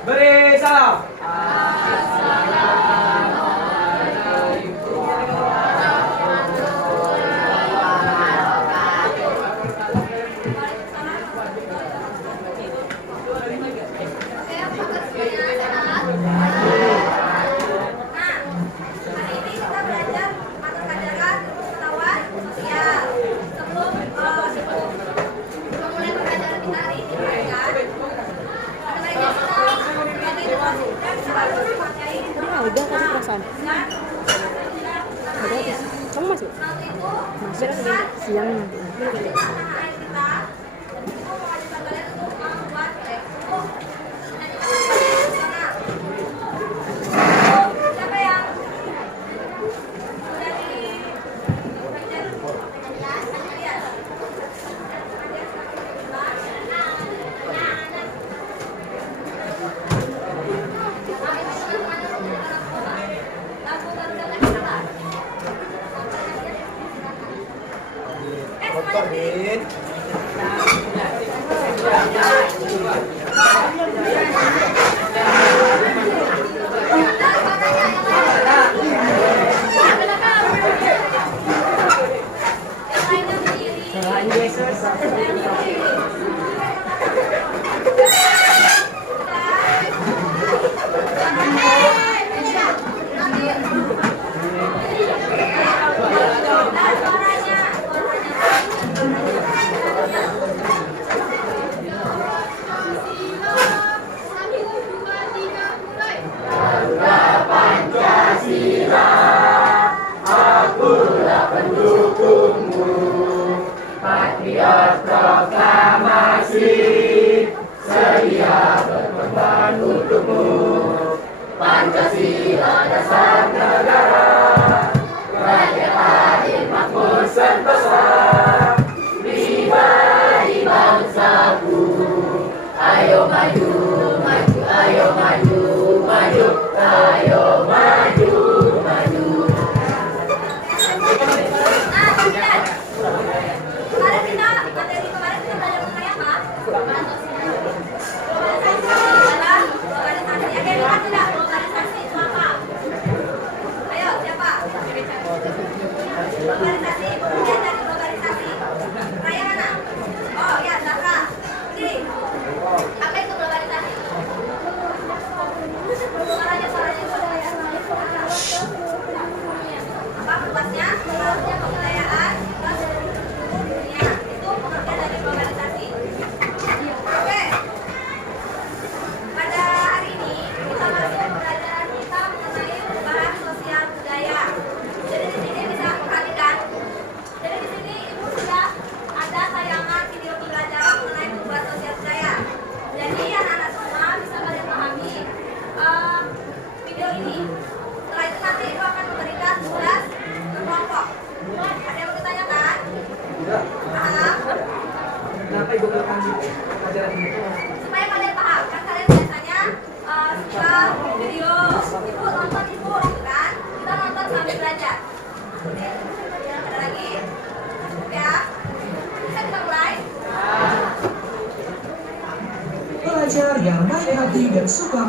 Beri salam. Udah kasih perasaan. Udah habis. Kamu masuk? Masuk siang nanti. Bin. Patriot proklamasi, sedia berkorban untukmu. Pancasila dasar negara, rakyat adil makmur sentosa, pribadi bangsaku. Ayo maju, maju, ayo maju, maju, ayo maju, maju. Kenapa ibu melakukan pelajaran ini? Supaya kalian paham, kan kalian biasanya suka video, ibu nonton ibu, gitu kan? Kita nonton sambil belajar. Oke, ada lagi? Ya, bisa kita mulai? Pelajar yang baik hati dan suka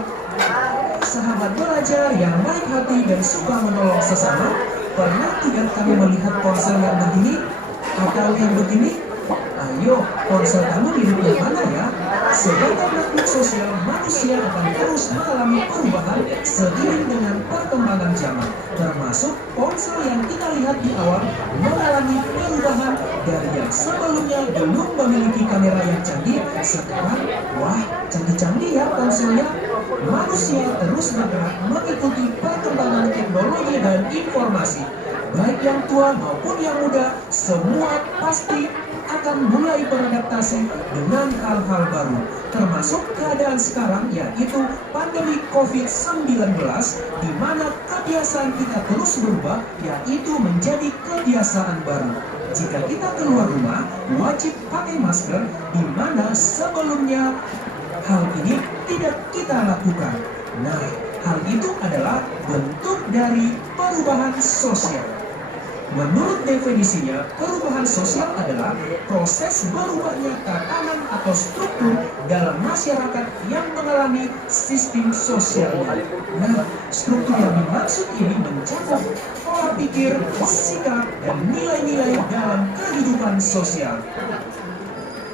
sahabat belajar yang baik hati dan suka menolong sesama, pernah tidak kamu melihat ponsel yang begini atau yang begini? Ayo, ponsel kamu milik yang mana ya? Sebagai makhluk sosial, manusia akan terus mengalami perubahan seiring dengan perkembangan zaman. Termasuk ponsel yang kita lihat di awal mengalami perubahan dari yang sebelumnya belum memiliki kamera yang canggih. Sekarang, wah, canggih-canggih ya ponselnya. Manusia terus bergerak mengikuti perkembangan teknologi dan informasi. Baik yang tua maupun yang muda, semua pasti akan mulai beradaptasi dengan hal-hal baru, termasuk keadaan sekarang yaitu pandemi COVID-19, di mana kebiasaan kita terus berubah yaitu menjadi kebiasaan baru. Jika kita keluar rumah, wajib pakai masker, di mana sebelumnya hal ini tidak kita lakukan. Nah, hal itu adalah bentuk dari perubahan sosial. Menurut definisinya, perubahan sosial adalah proses berubahnya tatanan atau struktur dalam masyarakat yang mengalami sistem sosialnya. Nah, struktur yang dimaksud ini mencakup pola pikir, sikap, dan nilai-nilai dalam kehidupan sosial.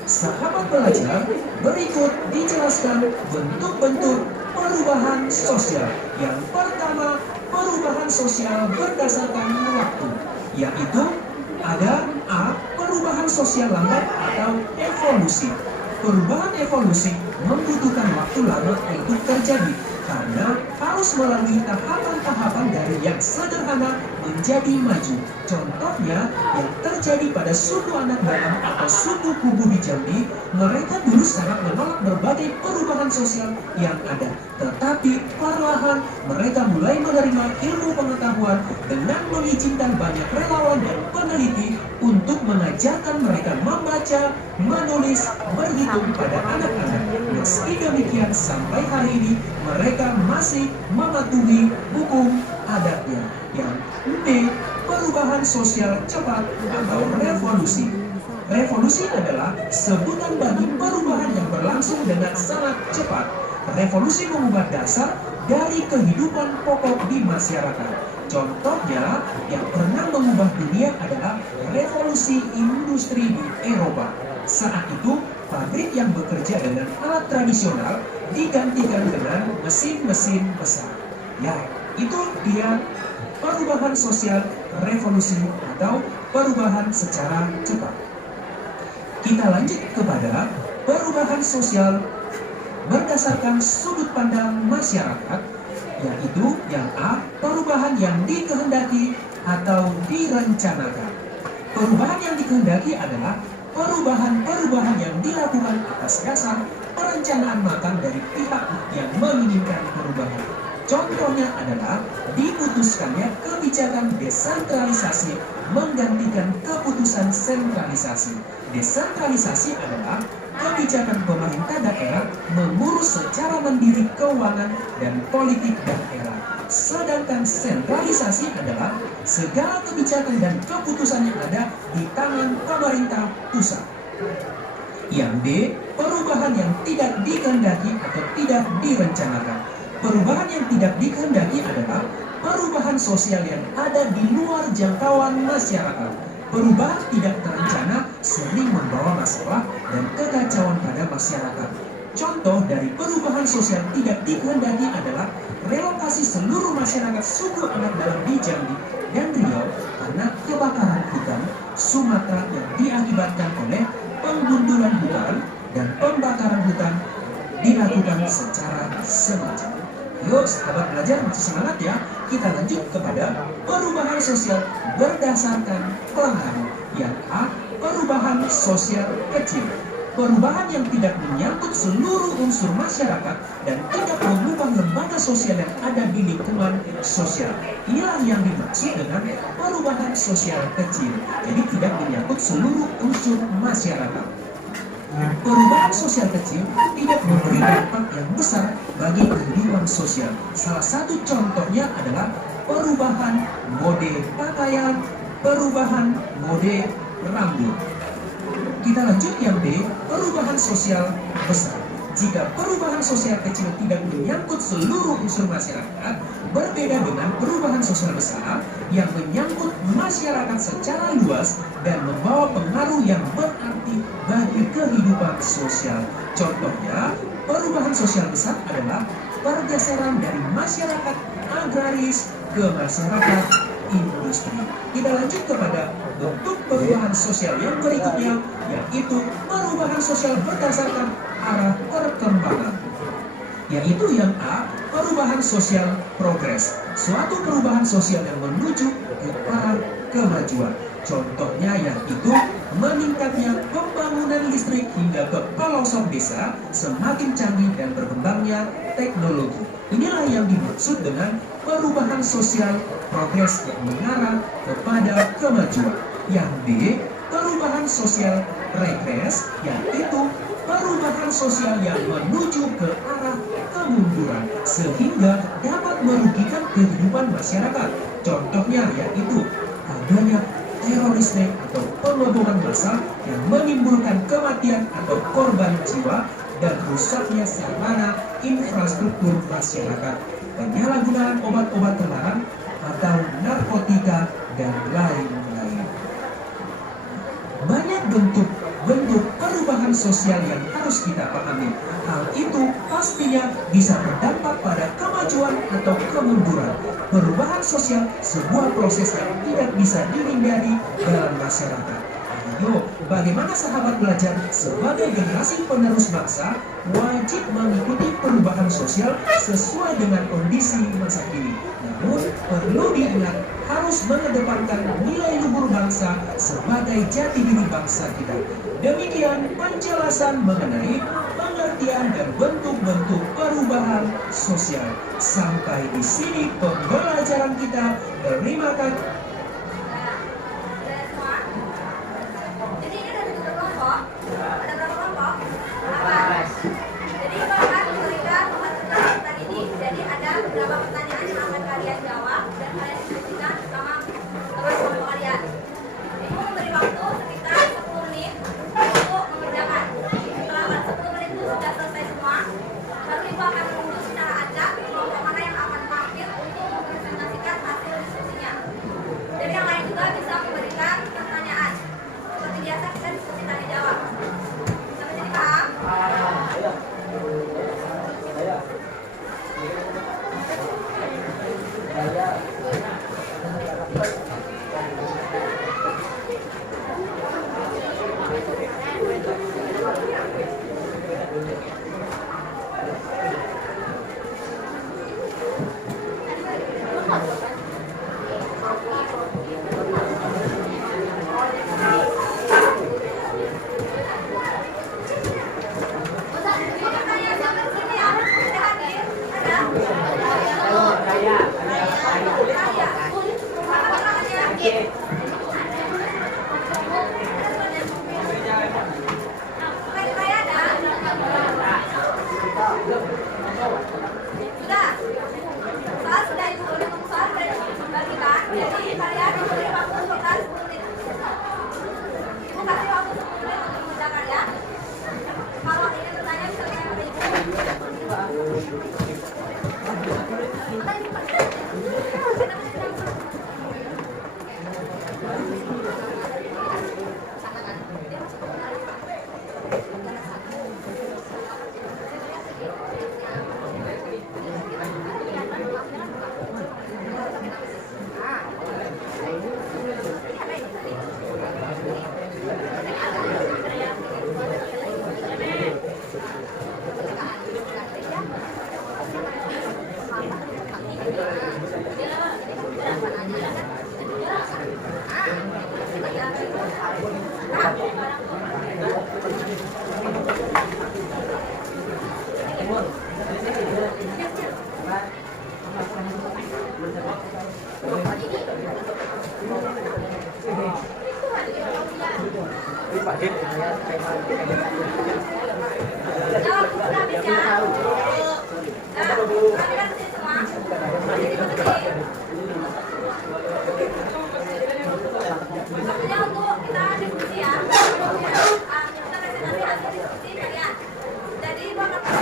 Sahabat belajar, berikut dijelaskan bentuk-bentuk perubahan sosial. Yang pertama, perubahan sosial berdasarkan waktu, yaitu ada A. Perubahan sosial lambat atau evolusi. Perubahan evolusi membutuhkan waktu lama untuk terjadi karena harus melalui tahapan-tahapan dari yang sederhana menjadi maju. Contohnya yang terjadi pada suku anak dalam atau suku Kubu di Jambi, mereka dulu sangat menolak berbagai perubahan sosial yang ada. Tetapi perlahan mereka mulai menerima ilmu pengetahuan dengan mengizinkan banyak relawan dan peneliti untuk mengajarkan mereka membaca, menulis, berhitung pada anak-anak. Meski demikian sampai hari ini mereka masih mematuhi hukum adatnya. Yang B. Perubahan sosial cepat atau revolusi. Revolusi adalah sebutan bagi perubahan yang berlangsung dengan sangat cepat. Revolusi mengubah dasar dari kehidupan pokok di masyarakat. Contohnya yang pernah mengubah dunia adalah revolusi industri di Eropa. Saat itu, pabrik yang bekerja dengan alat tradisional digantikan dengan mesin-mesin besar. Ya, itu dia perubahan sosial revolusi atau perubahan secara cepat. Kita lanjut kepada perubahan sosial berdasarkan sudut pandang masyarakat, yaitu yang A. Perubahan yang dikehendaki atau direncanakan. Perubahan yang dikehendaki adalah perubahan-perubahan yang dilakukan atas dasar perencanaan matang dari pihak yang menginginkan perubahan. Contohnya adalah diputuskannya kebijakan desentralisasi menggantikan keputusan sentralisasi. Desentralisasi adalah kebijakan pemerintah daerah mengurus secara mandiri keuangan dan politik daerah. Sedangkan sentralisasi adalah segala kebijakan dan keputusan yang ada di tangan pemerintah pusat. Yang D. Perubahan yang tidak dikehendaki atau tidak direncanakan. Perubahan yang tidak dikehendaki adalah perubahan sosial yang ada di luar jangkauan masyarakat. Perubahan tidak terencana sering membawa masalah dan kekacauan pada masyarakat. Contoh dari perubahan sosial tidak dikehendaki adalah relokasi seluruh masyarakat suku anak dalam di Jambi dan Riau karena kebakaran hutan Sumatera yang diakibatkan oleh penggundulan hutan dan pembakaran hutan dilakukan secara sengaja. Yuk sahabat belajar masih semangat ya. Kita lanjut kepada perubahan sosial berdasarkan pengaruh. Yang A. Perubahan sosial kecil. Perubahan yang tidak menyangkut seluruh unsur masyarakat dan tidak mengubah lembaga sosial yang ada di lingkungan sosial. Inilah yang dimaksud dengan perubahan sosial kecil. Jadi tidak menyangkut seluruh unsur masyarakat. Perubahan sosial kecil tidak memberi dampak yang besar bagi kehidupan sosial. Salah satu contohnya adalah perubahan mode pakaian, perubahan mode rambut. Kita lanjut yang B, perubahan sosial besar. jika perubahan sosial kecil tidak menyangkut seluruh unsur masyarakat, berbeda dengan perubahan sosial besar yang menyangkut masyarakat secara luas dan membawa pengaruh yang berarti bagi kehidupan sosial. Contohnya, perubahan sosial besar adalah pergeseran dari masyarakat agraris ke masyarakat industri. Kita lanjut kepada bentuk perubahan sosial yang berikutnya, yaitu perubahan sosial berdasarkan arah perkembangan. Yaitu yang A, perubahan sosial progres. Suatu perubahan sosial yang menuju ke arah kemajuan. Contohnya yaitu meningkatnya pembangunan listrik hingga ke pelosok desa, semakin canggih dan berkembangnya teknologi. Inilah yang dimaksud dengan perubahan sosial progres yang mengarah kepada kemajuan. Yang B, perubahan sosial regres, yaitu perubahan sosial yang menuju ke arah kemunduran sehingga dapat merugikan kehidupan masyarakat. Contohnya yaitu adanya terorisme atau pengeboman massal yang menimbulkan kematian atau korban jiwa dan rusaknya sarana infrastruktur masyarakat, penyalahgunaan obat-obat terlarang atau narkotika dan lain-lain. Banyak bentuk perubahan sosial yang harus kita pahami. Hal itu pastinya bisa berdampak pada kemajuan atau kemunduran. Perubahan sosial sebuah proses yang tidak bisa dihindari dalam masyarakat. Ayo, bagaimana sahabat belajar sebagai generasi penerus bangsa wajib mengikuti perubahan sosial sesuai dengan kondisi masa kini. Namun, perlu diingat harus mengedepankan nilai luhur bangsa sebagai jati diri bangsa kita. Demikian penjelasan mengenai pengertian dan bentuk-bentuk perubahan sosial. Sampai di sini pembelajaran kita. Terima kasih. Jadi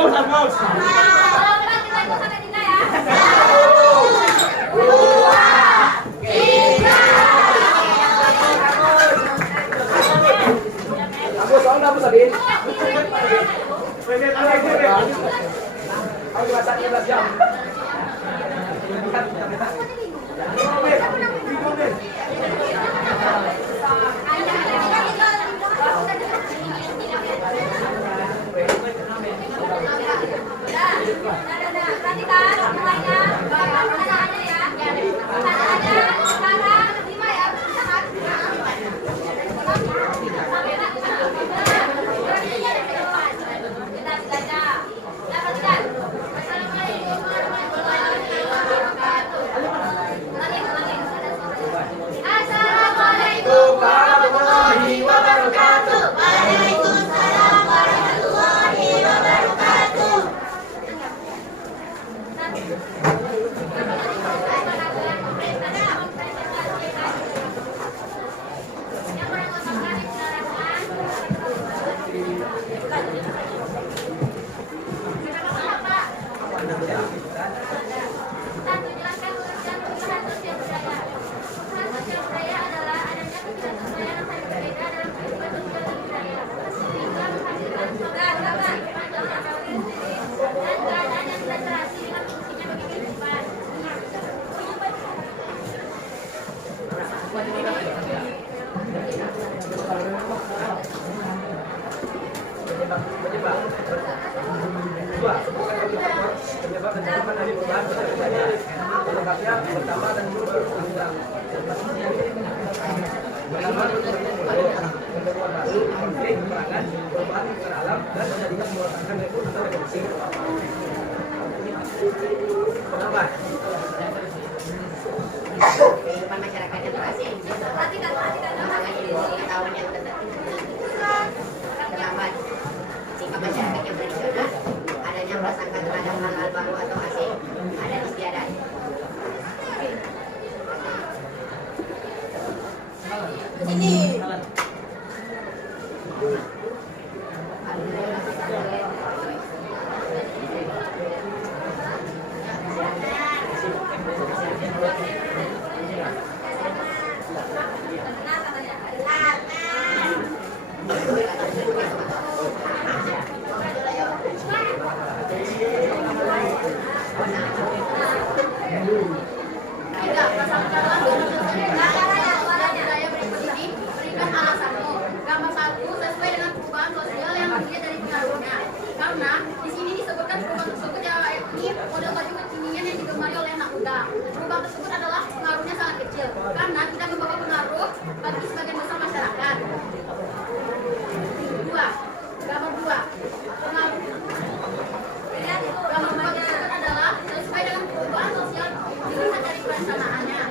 Lompat kita ikut sampai 3 ya. Perhatikan semuanya. Pertanyaannya ya. Pertanyaannya sekarang 5 ya. Kita baca. Perhatikan. Assalamualaikum warahmatullahi wabarakatuh. Ulangi. Assalamualaikum warahmatullahi wabarakatuh. Waalaikumsalam warahmatullahi wabarakatuh. Kehidupan masyarakat yang terasing. Perhatikan. Pengetahuan yang terlambat sikap masyarakat yang tradisional, adanya prasangka terhadap hal-hal baru atau asing, adat istiadat. Ini. Karena di sini disebutkan perubahan tersebut yakni model baju kekinian yang digemari oleh anak muda. Perubahan tersebut adalah pengaruhnya sangat kecil karena tidak membawa pengaruh bagi sebagian besar masyarakat. Gambar 2. Gambar tersebut adalah sesuai dengan perubahan sosial dilihat dari pelaksanaannya.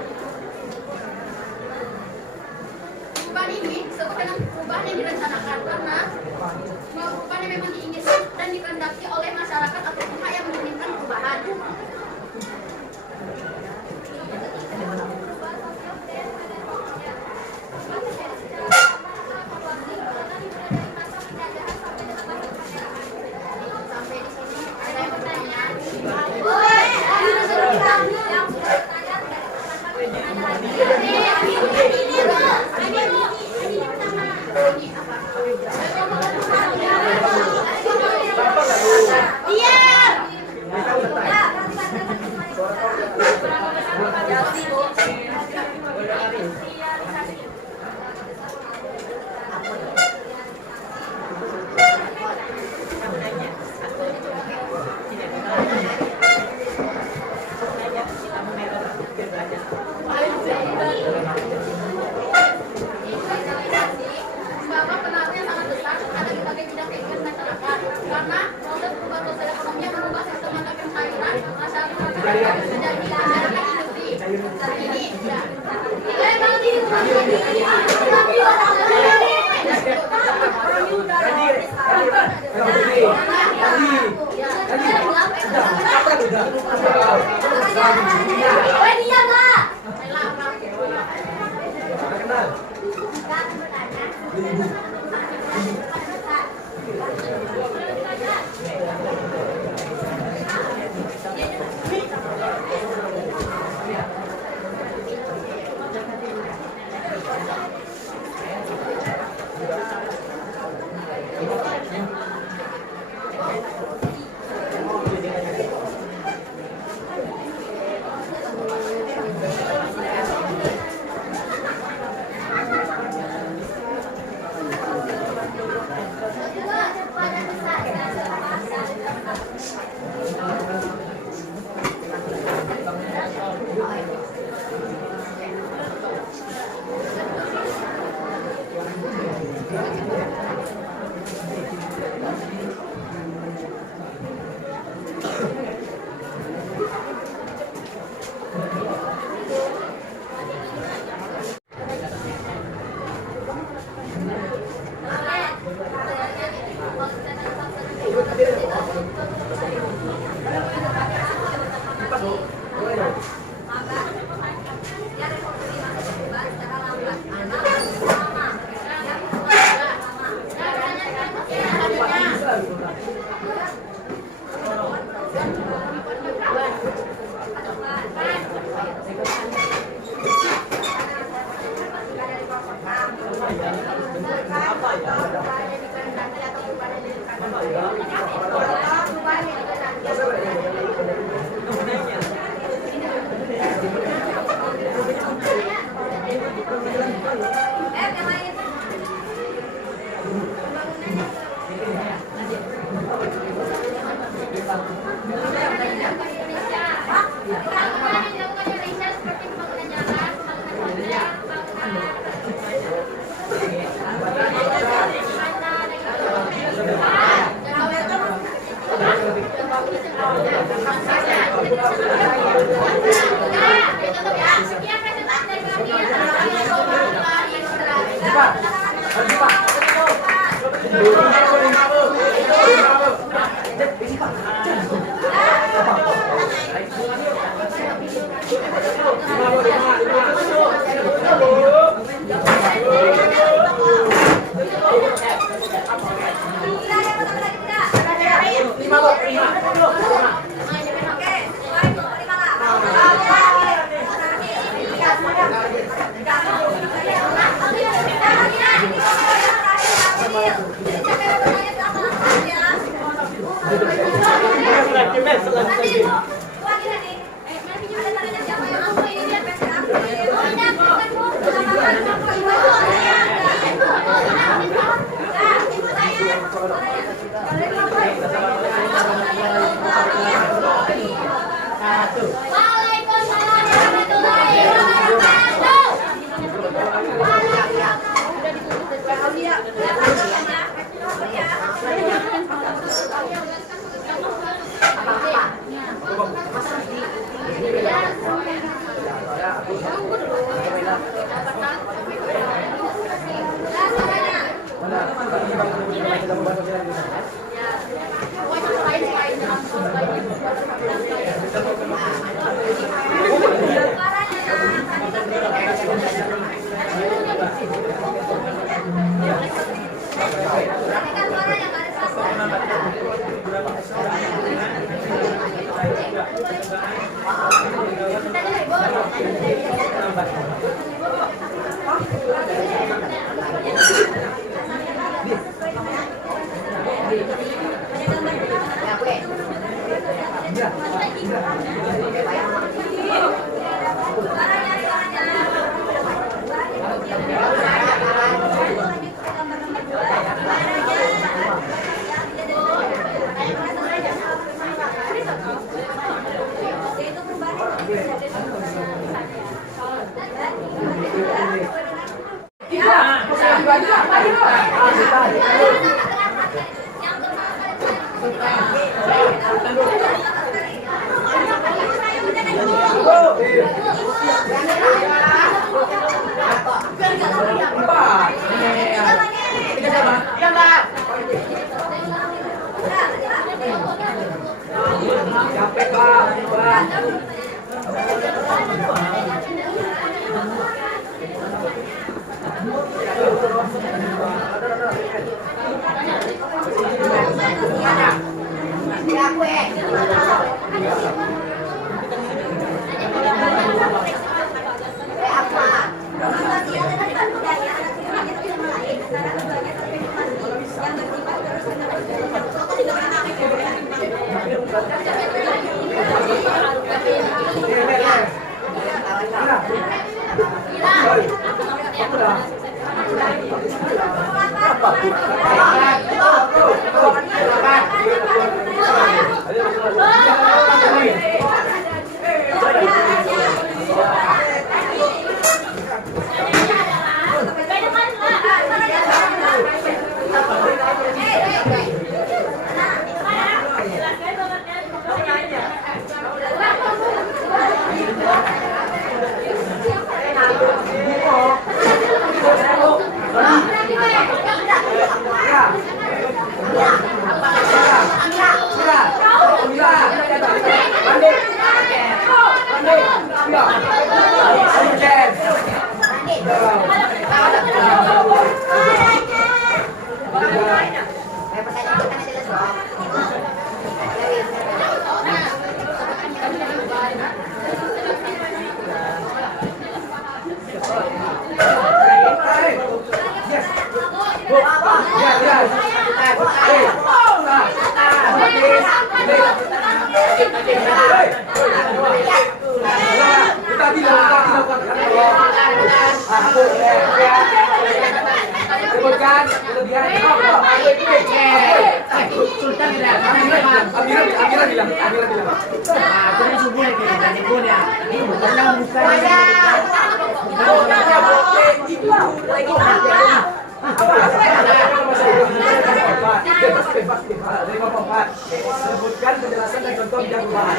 Sebutkan penjelasan dan contoh bidang perubahan.